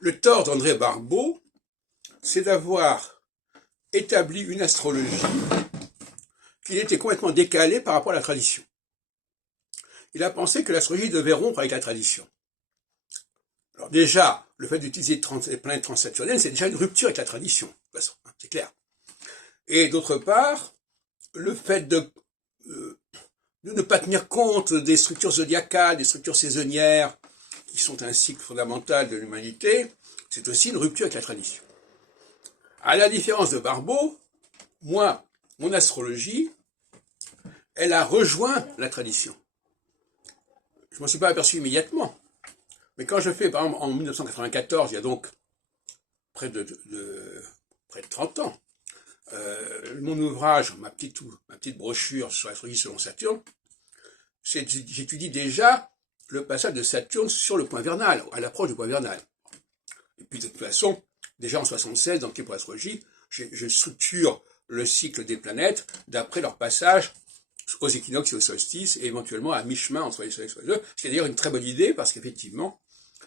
Le tort d'André Barbeau, c'est d'avoir établi une astrologie qui était complètement décalée par rapport à la tradition. Il a pensé que l'astrologie devait rompre avec la tradition. Alors déjà, le fait d'utiliser les planètes transsaturniennes, c'est déjà une rupture avec la tradition, de toute façon, c'est clair. Et d'autre part, le fait de ne pas tenir compte des structures zodiacales, des structures saisonnières, qui sont un cycle fondamental de l'humanité, c'est aussi une rupture avec la tradition. À la différence de Barbeau, moi, mon astrologie, elle a rejoint la tradition. Je ne m'en suis pas aperçu immédiatement. Mais quand je fais, par exemple, en 1994, il y a donc près de 30 ans, mon ouvrage, ma petite brochure sur l'astrologie selon Saturne, j'étudie déjà le passage de Saturne sur le point vernal, à l'approche du point vernal. Et puis de toute façon, déjà en 76, dans le pour l'astrologie, je structure le cycle des planètes d'après leur passage aux équinoxes et aux solstices, et éventuellement à mi-chemin entre les soleils et les deux, ce qui est d'ailleurs une très bonne idée, parce qu'effectivement,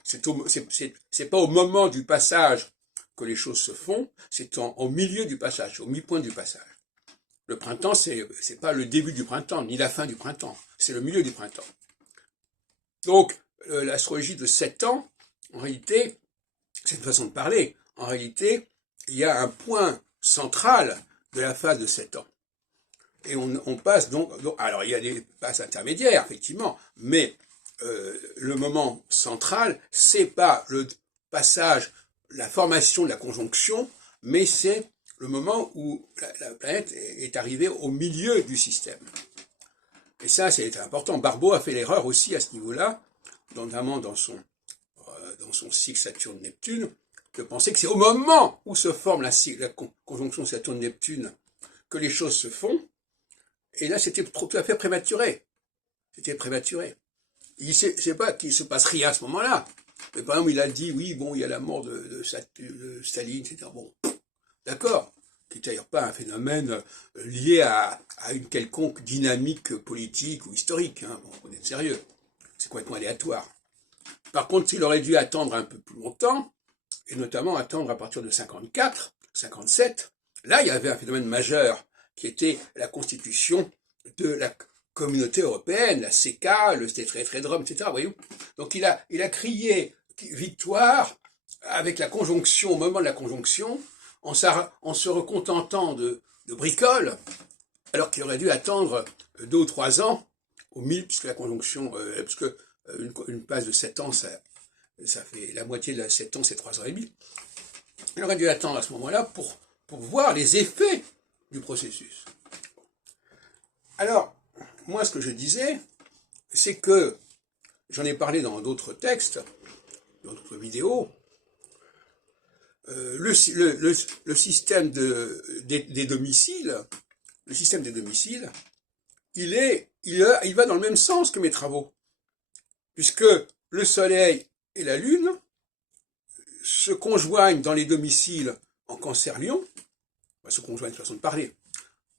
c'est pas au moment du passage que les choses se font, c'est au milieu du passage, au mi-point du passage. Le printemps, c'est pas le début du printemps, ni la fin du printemps, c'est le milieu du printemps. Donc, l'astrologie de 7 ans, en réalité, c'est une façon de parler. En réalité, il y a un point central de la phase de 7 ans. Et on passe donc, alors il y a des passes intermédiaires, effectivement, mais le moment central, c'est pas le passage, la formation de la conjonction, mais c'est le moment où la planète est arrivée au milieu du système. Et ça, c'est important. Barbeau a fait l'erreur aussi à ce niveau-là, notamment dans son cycle Saturne-Neptune, de penser que c'est au moment où se forme la conjonction Saturne-Neptune que les choses se font. Et là, c'était tout à fait prématuré. C'était prématuré. C'est pas qu'il se passe rien à ce moment-là. Mais par exemple, il a dit, oui, bon, il y a la mort de Staline, etc. Bon, d'accord. Qui n'est d'ailleurs pas un phénomène lié à une quelconque dynamique politique ou historique. Hein. Bon, on est sérieux. C'est complètement aléatoire. Par contre, il aurait dû attendre un peu plus longtemps, et notamment attendre à partir de 54, 57. Là, il y avait un phénomène majeur, qui était la constitution de la communauté européenne, la CK, le Tétrédrome, etc. Voyez-vous. Donc il a crié victoire avec la conjonction, au moment de la conjonction, en se recontentant de bricoles, alors qu'il aurait dû attendre 2 ou 3 ans, au milieu, puisque la conjonction, puisque une passe de 7 ans, ça fait la moitié de 7 ans, c'est 3 ans et demi. Il aurait dû attendre à ce moment-là pour voir les effets du processus. Alors, moi, ce que je disais, c'est que, j'en ai parlé dans d'autres textes, dans d'autres vidéos, le système des domiciles, il va dans le même sens que mes travaux, puisque le Soleil et la Lune se conjoignent dans les domiciles en Cancer-Lion, se conjoignent de façon de parler,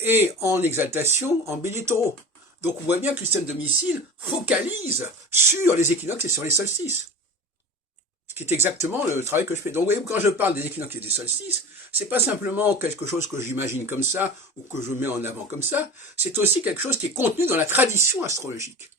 et en exaltation en Bélier-Taureau. Donc on voit bien que le système de domicile focalise sur les équinoxes et sur les solstices. Ce qui est exactement le travail que je fais. Donc vous voyez, quand je parle des équinoxes et des solstices, c'est pas simplement quelque chose que j'imagine comme ça, ou que je mets en avant comme ça, c'est aussi quelque chose qui est contenu dans la tradition astrologique.